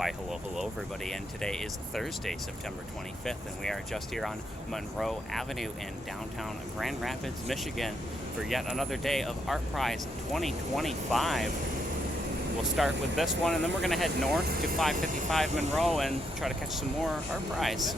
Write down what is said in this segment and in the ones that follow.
Why, hello everybody, and today is Thursday, September 25th, and we are just here on Monroe Avenue in downtown Grand Rapids, Michigan for yet another day of Artprize 2025. We'll start with this one, and then we're going to head north to 555 Monroe and try to catch some more Artprize.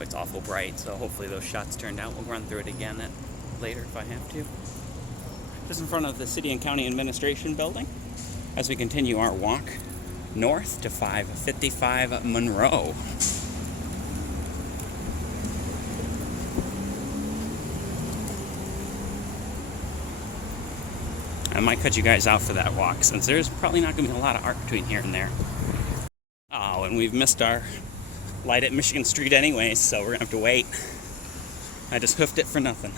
It's awful bright, so hopefully those shots turned out. We'll run through it again later if I have to. Just in front of the City and County Administration Building as we continue our walk north to 555 Monroe. I might cut you guys out for that walk since there's probably not going to be a lot of art between here and there. Oh, and we've missed our light at Michigan Street anyways, so we're gonna have to wait. I just hoofed it for nothing.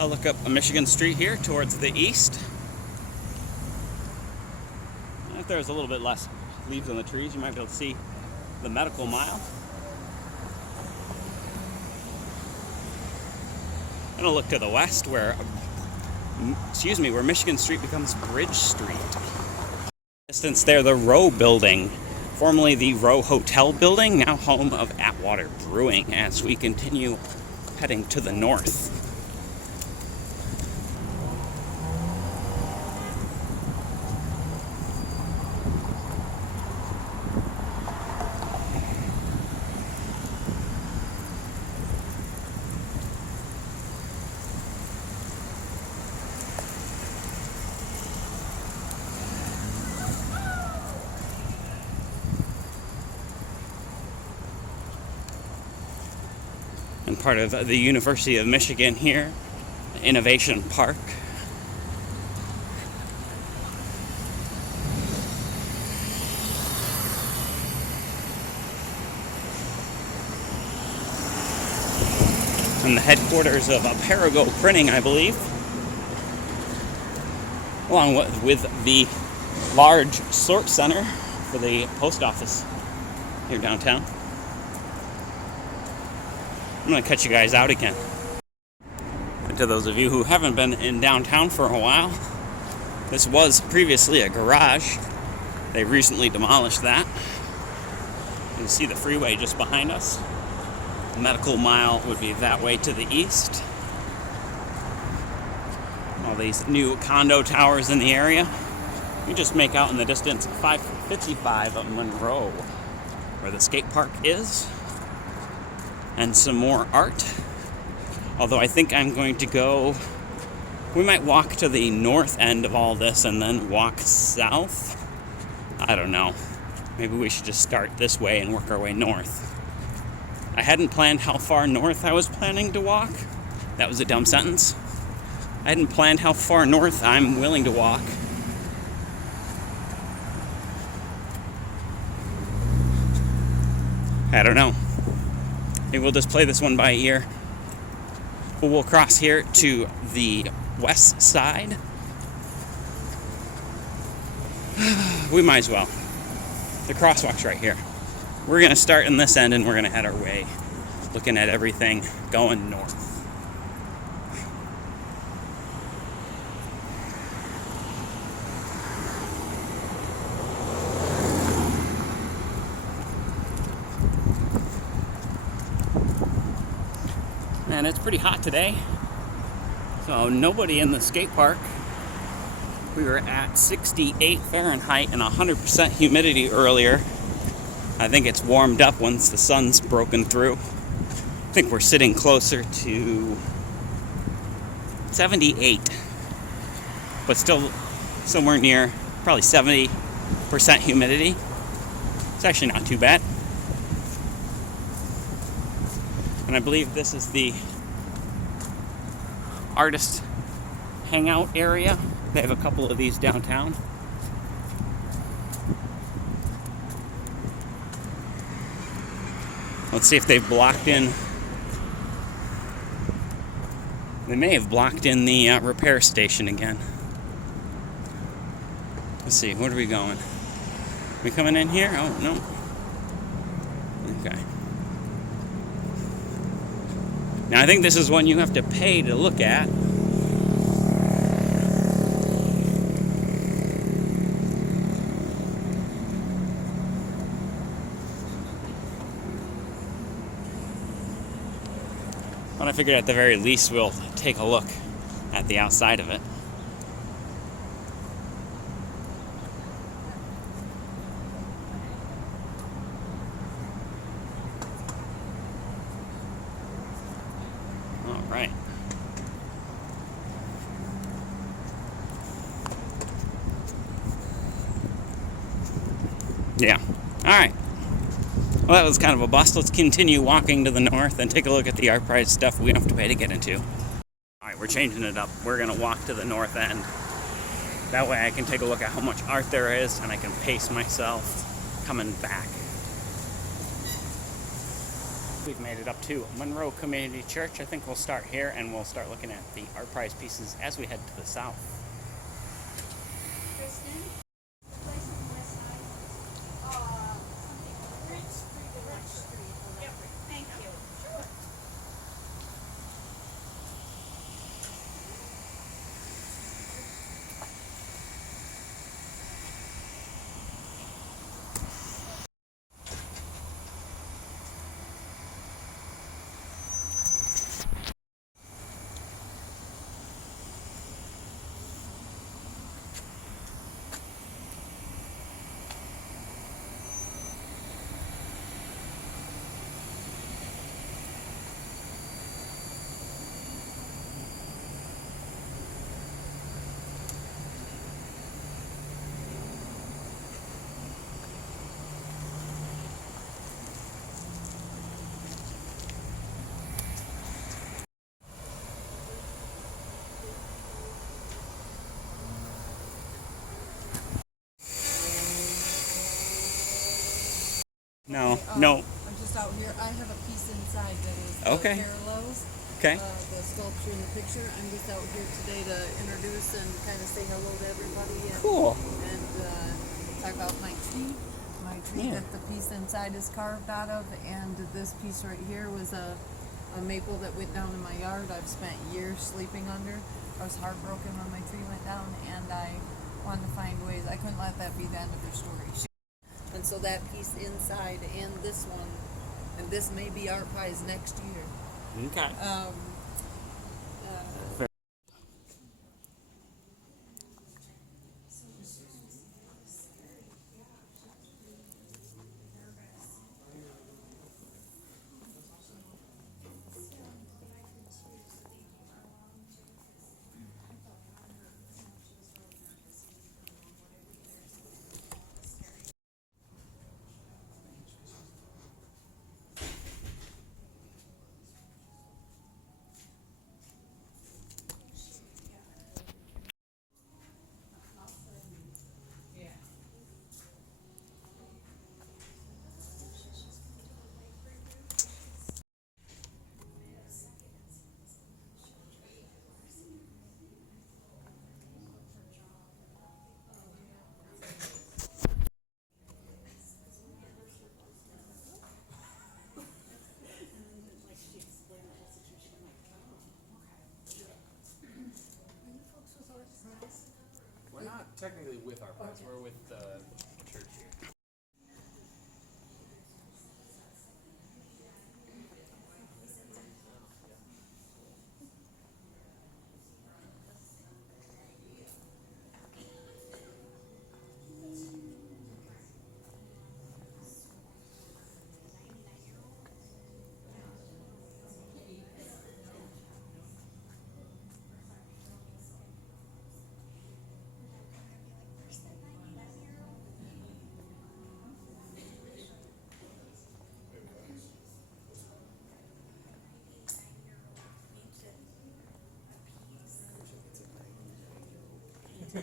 I'll look up a Michigan Street here towards the east. And if there's a little bit less leaves on the trees, you might be able to see the medical mile. I'm gonna look to the west where Michigan Street becomes Bridge Street. Distance there, the Row Building, formerly the Row Hotel Building, now home of Atwater Brewing, as we continue heading to the north. And part of the University of Michigan here, Innovation Park. And the headquarters of Perigo Printing, I believe. Along with the large sort center for the post office here downtown. I'm going to cut you guys out again. And to those of you who haven't been in downtown for a while, this was previously a garage. They recently demolished that. You can see the freeway just behind us. The medical mile would be that way to the east. All these new condo towers in the area. You just make out in the distance 555 of Monroe, where the skate park is. And some more art. Although I think I'm going to go, we might walk to the north end of all this and then walk south. I don't know. Maybe we should just start this way and work our way north. I hadn't planned how far north I was planning to walk. That was a dumb sentence. I hadn't planned how far north I'm willing to walk. I don't know. Maybe we'll just play this one by ear. But we'll cross here to the west side. We might as well. The crosswalk's right here. We're going to start in this end and we're going to head our way, looking at everything going north. and it's pretty hot today. So nobody in the skate park. We were at 68 Fahrenheit and 100% humidity earlier. I think it's warmed up once the sun's broken through. I think we're sitting closer to 78, but still somewhere near probably 70% humidity. It's actually not too bad. And I believe this is the artist hangout area. They have a couple of these downtown. Let's see if they've blocked in. They may have blocked in the repair station again. Let's see, where are we going? We coming in here? Oh, no. Okay. Now, I think this is one you have to pay to look at. But I figured at the very least we'll take a look at the outside of it. All right. Yeah. All right. Well, that was kind of a bust. Let's continue walking to the north and take a look at the Artprize stuff we don't have to pay to get into. All right, we're changing it up. We're going to walk to the north end. That way I can take a look at how much art there is, and I can pace myself coming back. We've made it up to Monroe Community Church. I think we'll start here, and we'll start looking at the Artprize pieces as we head to the south. No, no. I'm just out here. I have a piece inside that is Okay. parallels. Okay. The sculpture in the picture. I'm just out here today to introduce and kind of say hello to everybody. And, Cool. And talk about my tree. My tree that the piece inside is carved out of. And this piece right here was a maple that went down in my yard. I've spent years sleeping under. I was heartbroken when my tree went down, and I wanted to find ways. I couldn't let that be the end of her story. And so that piece inside and this one, and this may be Artprize next year. Okay. We're not technically with Artprize, we're with the church here. Are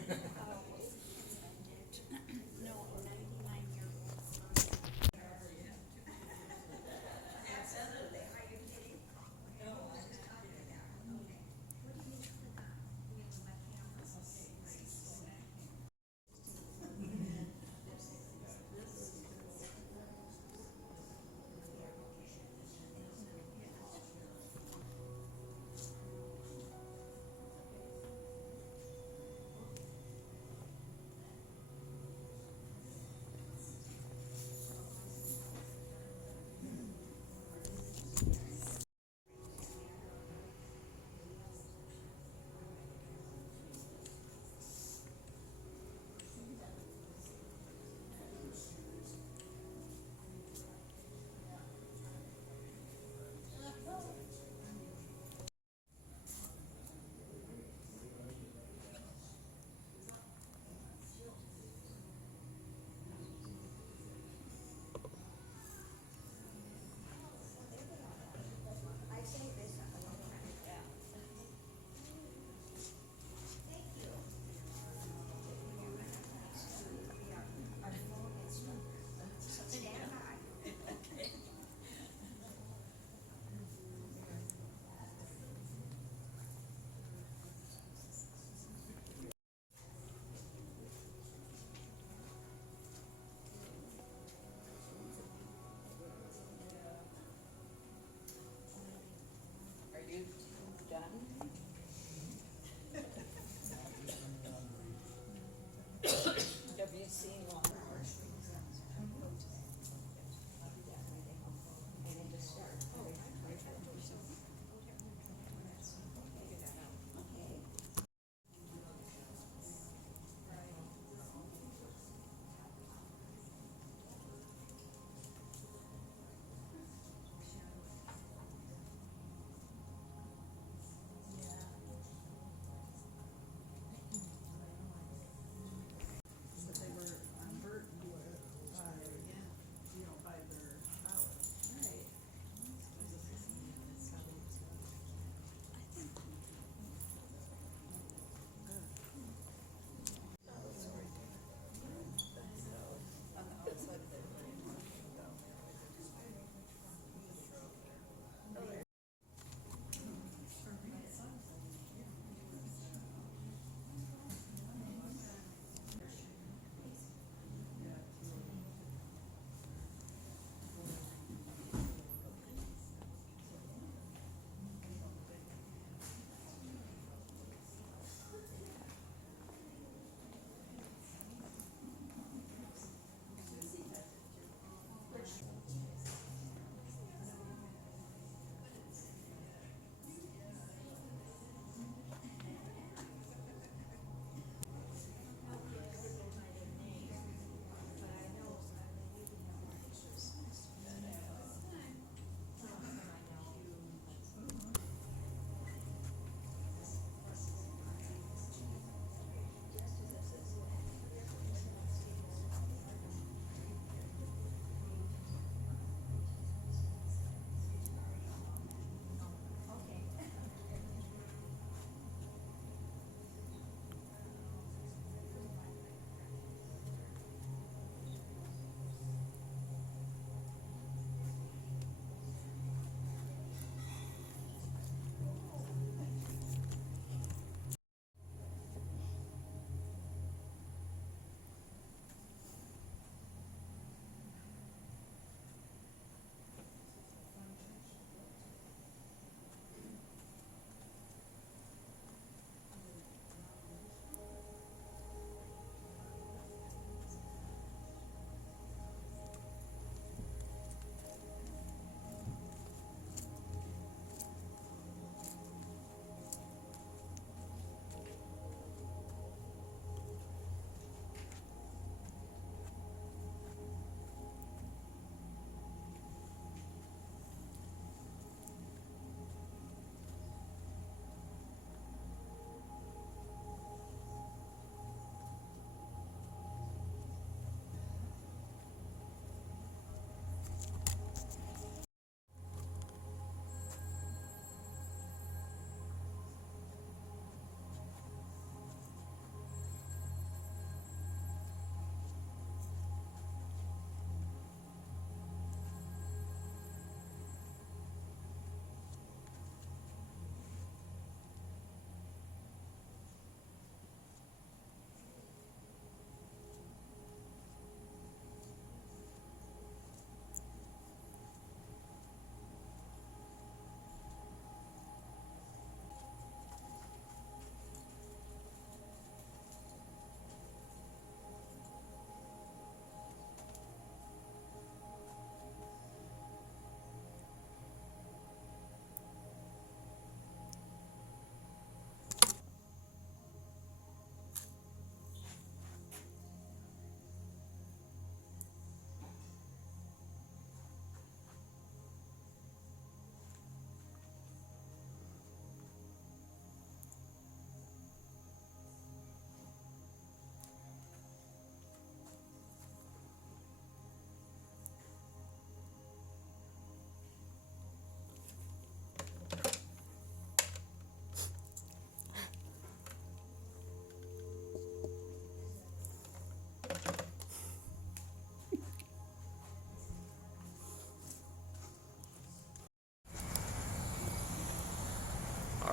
you done? Have you seen one?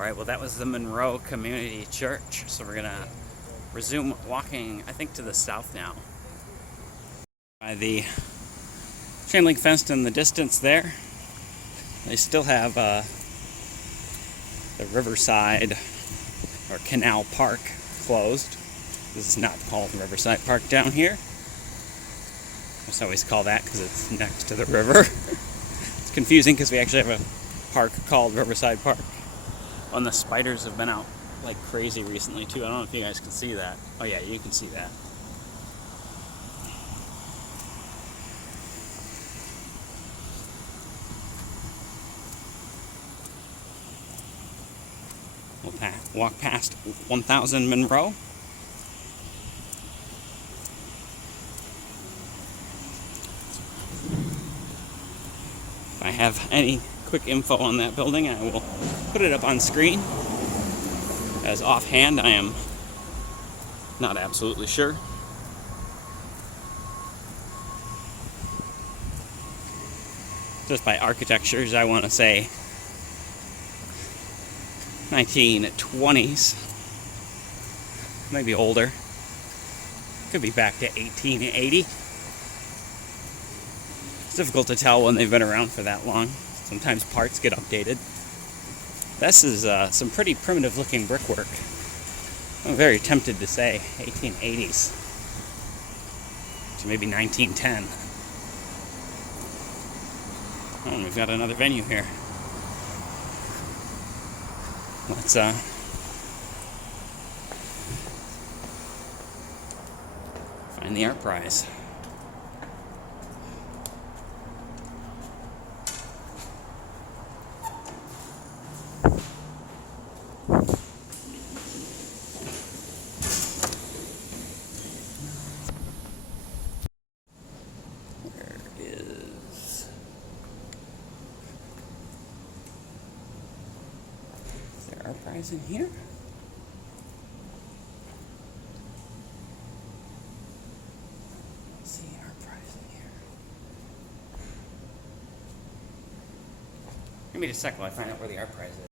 Alright, well that was the Monroe Community Church. So we're gonna resume walking, I think, to the south now. By the chain link fence in the distance there, they still have the Riverside or Canal Park closed. This is not called Riverside Park down here. I just always call that because it's next to the river. It's confusing because we actually have a park called Riverside Park. And the spiders have been out like crazy recently too. I don't know if you guys can see that. Oh yeah, you can see that. We'll walk past 1000 Monroe. If I have any quick info on that building, I will put it up on screen. As offhand, I am not absolutely sure. Just by architectures, I want to say 1920s, maybe older. Could be back to 1880. It's difficult to tell when they've been around for that long. Sometimes parts get updated. This is some pretty primitive looking brickwork. I'm very tempted to say 1880s to maybe 1910. Oh, and we've got another venue here. Let's find the Artprize. Artprize in here? Let's see Artprize in here. Give me just a second while I find out where the Artprize is.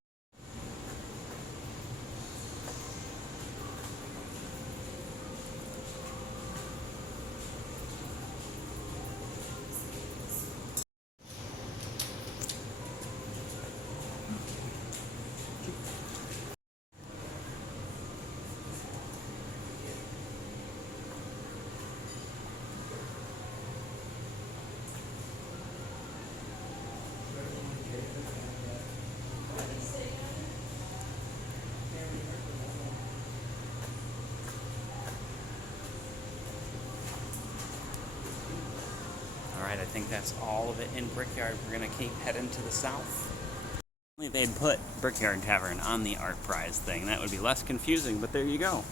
Alright, I think that's all of it in Brickyard. We're going to keep heading to the south. If they'd put Brickyard Tavern on the Artprize thing, that would be less confusing, but there you go.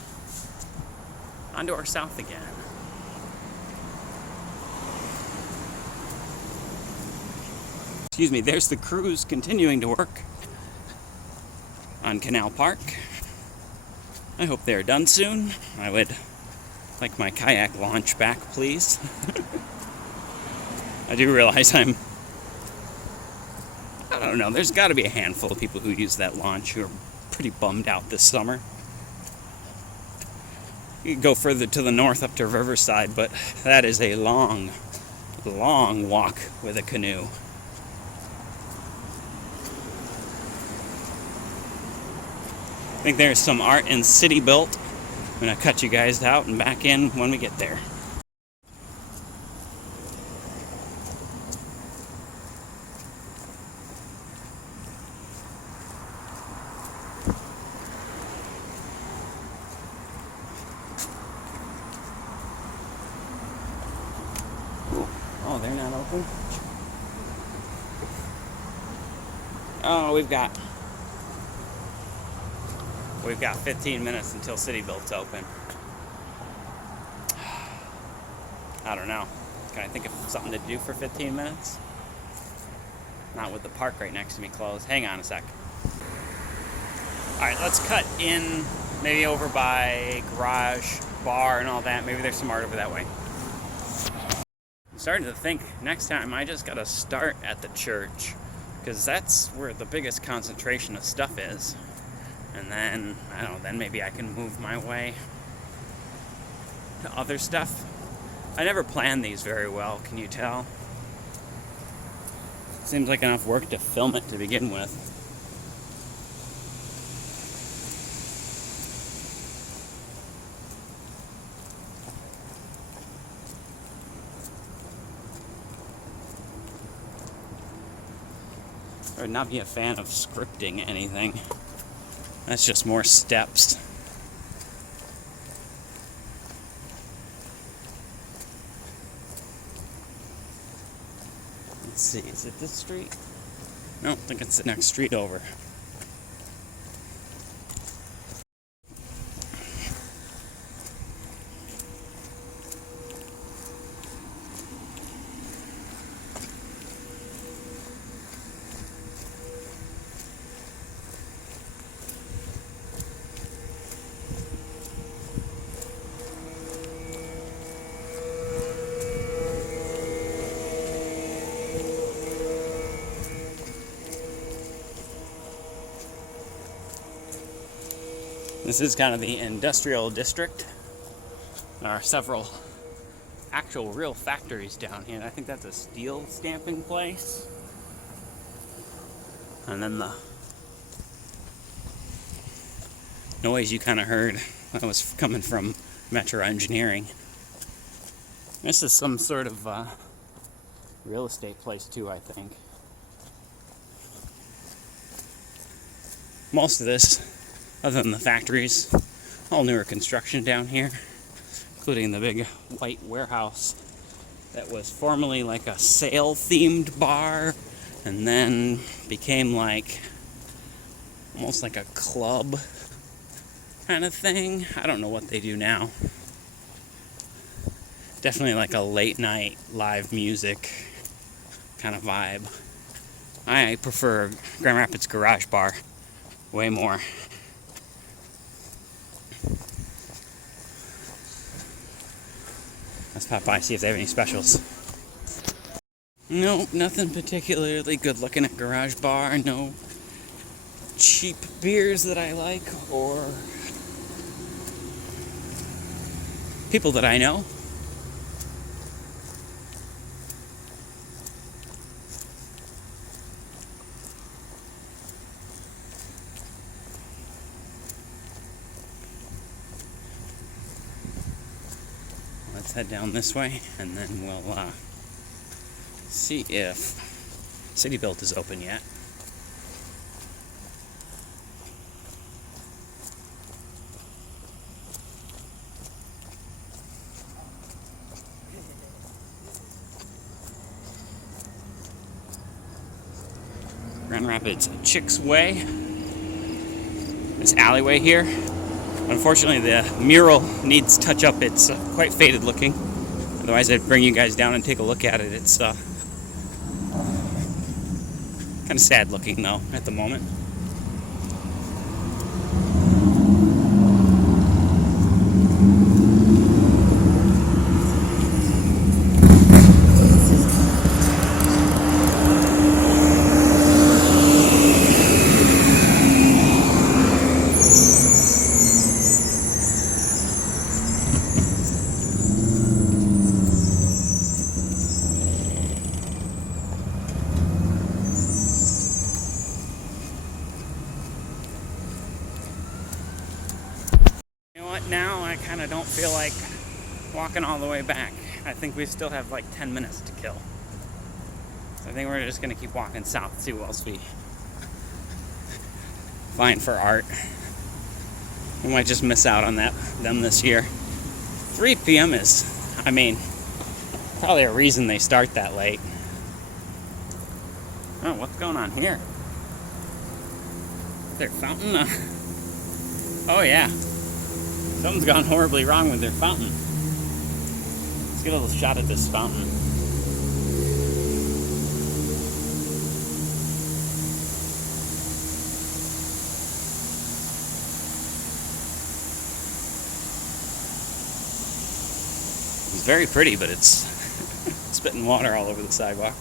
On to our south again. Excuse me, there's the crews continuing to work on Canal Park. I hope they're done soon. I would like my kayak launch back, please. I do realize I don't know, there's got to be a handful of people who use that launch who are pretty bummed out this summer. You could go further to the north up to Riverside, but that is a long, long walk with a canoe. I think there's some art in City Built. I'm going to cut you guys out and back in when we get there. Oh, they're not open? Oh, we've got 15 minutes until City Built's open. I don't know. Can I think of something to do for 15 minutes? Not with the park right next to me closed. Hang on a sec. Alright, let's cut in maybe over by Garage, Bar, and all that. Maybe there's some art over that way. I'm starting to think next time I just gotta start at the church, because that's where the biggest concentration of stuff is. And then, I don't know, then maybe I can move my way to other stuff. I never plan these very well, can you tell? Seems like enough work to film it to begin with. I would not be a fan of scripting anything. That's just more steps. Let's see, is it this street? No, I think it's the next street over. This is kind of the industrial district. There are several actual real factories down here. I think that's a steel stamping place. And then the noise you kind of heard, that was coming from Metro Engineering. This is some sort of real estate place too, I think. Most of this, other than the factories, all newer construction down here, including the big white warehouse that was formerly like a sail-themed bar and then became like almost like a club kind of thing. I don't know what they do now. Definitely like a late night live music kind of vibe. I prefer Grand Rapids Garage Bar way more. Let's pop by, see if they have any specials. Nope, nothing particularly good looking at Garage Bar. No cheap beers that I like or people that I know. Let's head down this way, and then we'll see if City Built is open yet. Grand Rapids Chicks Way. This alleyway here. Unfortunately, the mural needs touch up. It's quite faded looking. Otherwise, I'd bring you guys down and take a look at it. It's kind of sad looking, though, at the moment. Now I kind of don't feel like walking all the way back. I think we still have like 10 minutes to kill. So I think we're just going to keep walking south, see what else we find for art. We might just miss out on them this year. 3 p.m. is, I mean, probably a reason they start that late. Oh, what's going on here? Is there a fountain? Oh yeah. Something's gone horribly wrong with their fountain. Let's get a little shot at this fountain. It's very pretty, but it's spitting water all over the sidewalk.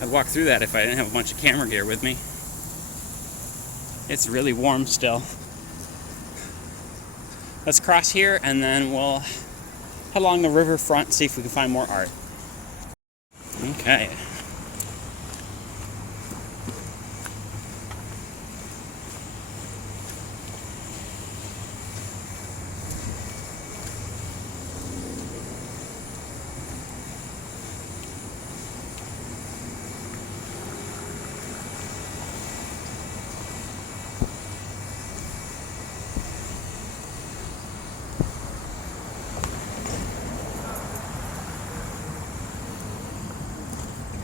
I'd walk through that if I didn't have a bunch of camera gear with me. It's really warm still. Let's cross here and then we'll head along the riverfront, see if we can find more art. Okay.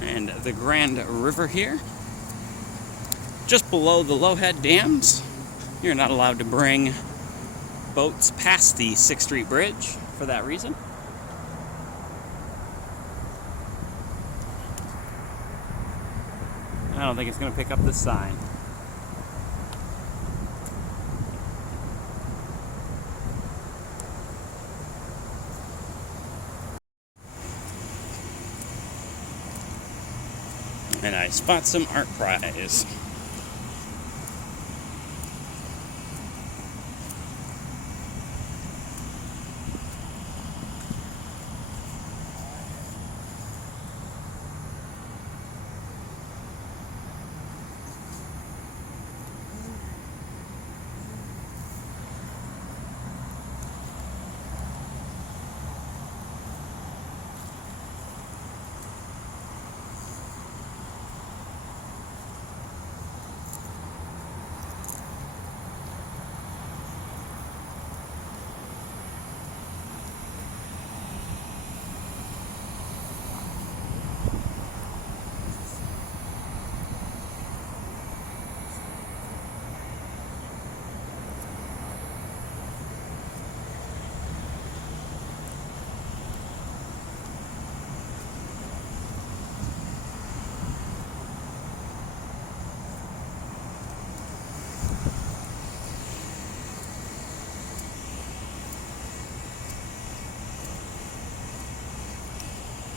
And the Grand River here, just below the Lowhead Dams. You're not allowed to bring boats past the 6th Street Bridge for that reason. I don't think it's going to pick up this sign. And I spot some Artprize.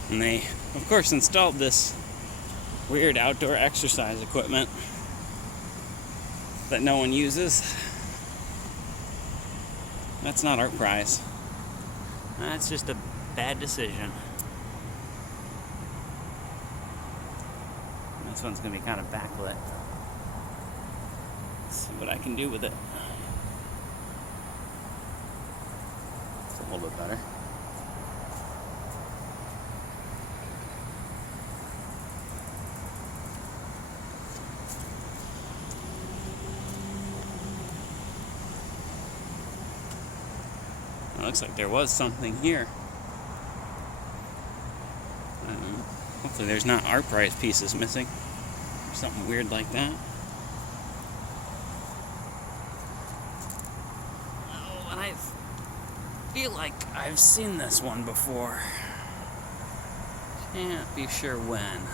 And they, of course, installed this weird outdoor exercise equipment that no one uses. That's not Artprize. That's just a bad decision. This one's going to be kind of backlit. Let's see what I can do with it. It's a little bit better. It looks like there was something here. Hopefully there's not Artprize pieces missing. Or something weird like that. Oh, and I feel like I've seen this one before. Can't be sure when.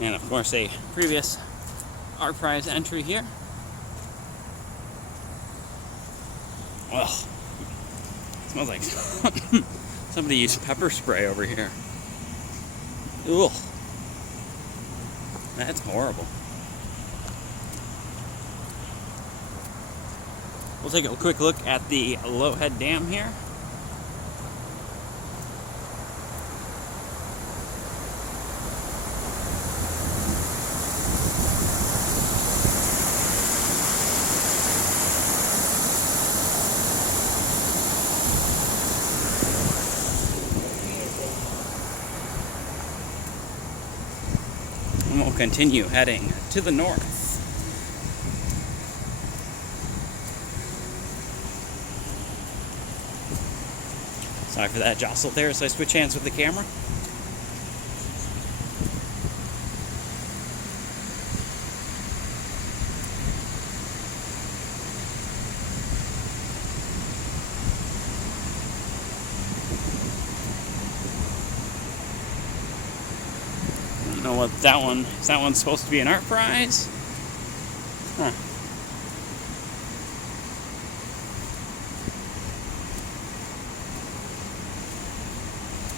And of course a previous Artprize entry here. Well, smells like somebody used pepper spray over here. Ugh. That's horrible. We'll take a quick look at the Lowhead Dam here. And we'll continue heading to the north. Sorry for that jostle there as I switch hands with the camera. I don't know what that one is. That one's supposed to be an Artprize? Huh.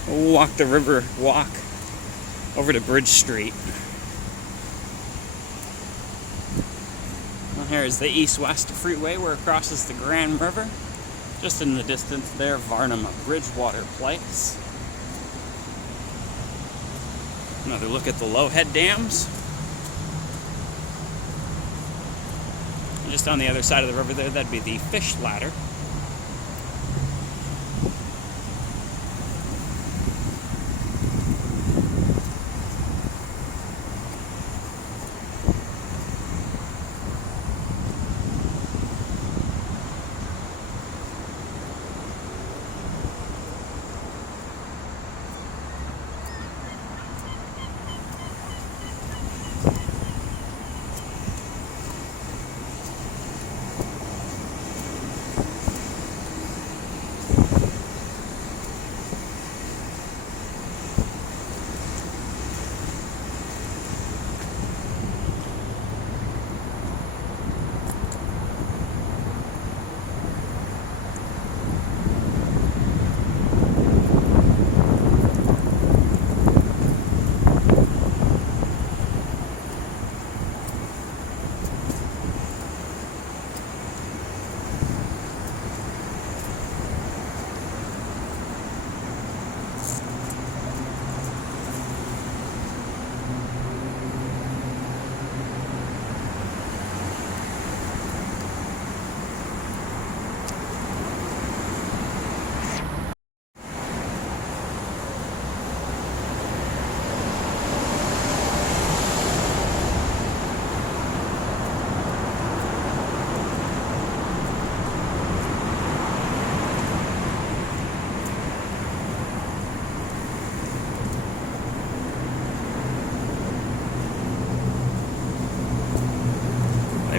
We'll walk the river walk over to Bridge Street. Well, here is the east-west freeway where it crosses the Grand River. Just in the distance there, Varnum Bridgewater Place. Another look at the Lowhead dams. And just on the other side of the river there, that'd be the fish ladder.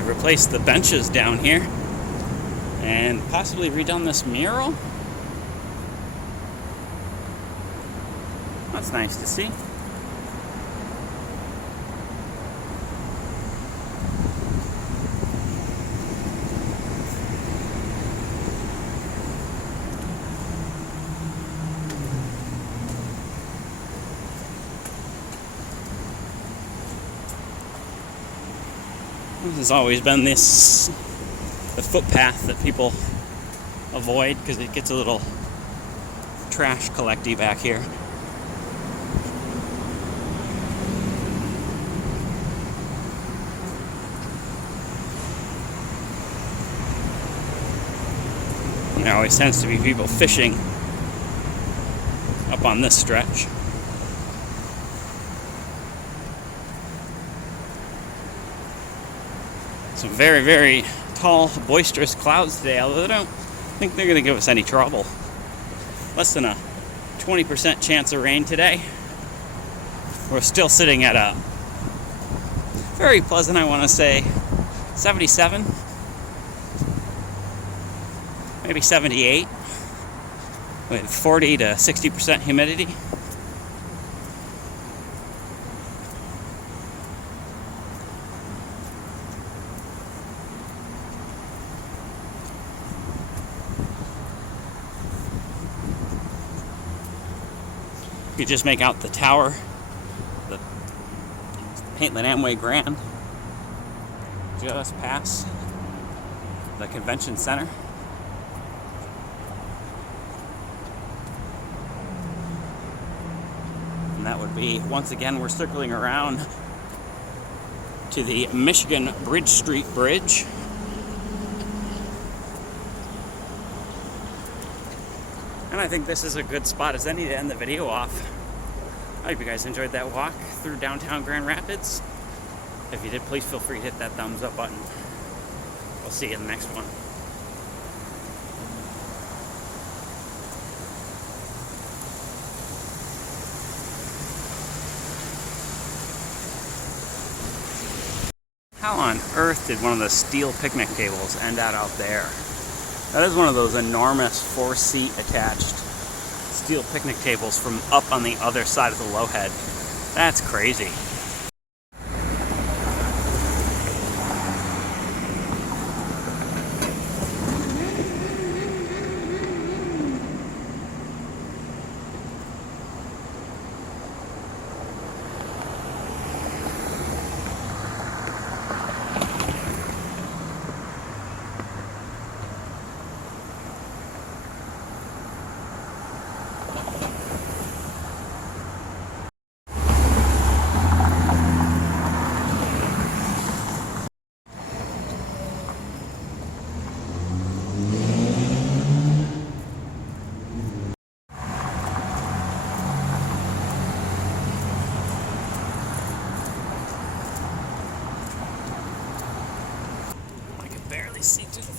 Replaced the benches down here and possibly redone this mural. That's nice to see. This has always been the footpath that people avoid because it gets a little trash collecty back here. And there always tends to be people fishing up on this stretch. Some very, very tall, boisterous clouds today, although I don't think they're going to give us any trouble. Less than a 20% chance of rain today. We're still sitting at a very pleasant, I want to say, 77, maybe 78, with 40 to 60% humidity. You could just make out the tower, the Paintland Amway Grand, just past the convention center. And that would be, once again, we're circling around to the Michigan Bridge Street Bridge. And I think this is a good spot as any to end the video off. I hope you guys enjoyed that walk through downtown Grand Rapids. If you did, please feel free to hit that thumbs up button. We'll see you in the next one. How on earth did one of the steel picnic tables end out there? That is one of those enormous 4-seat attached steel picnic tables from up on the other side of the Lowhead. That's crazy. I can barely see through the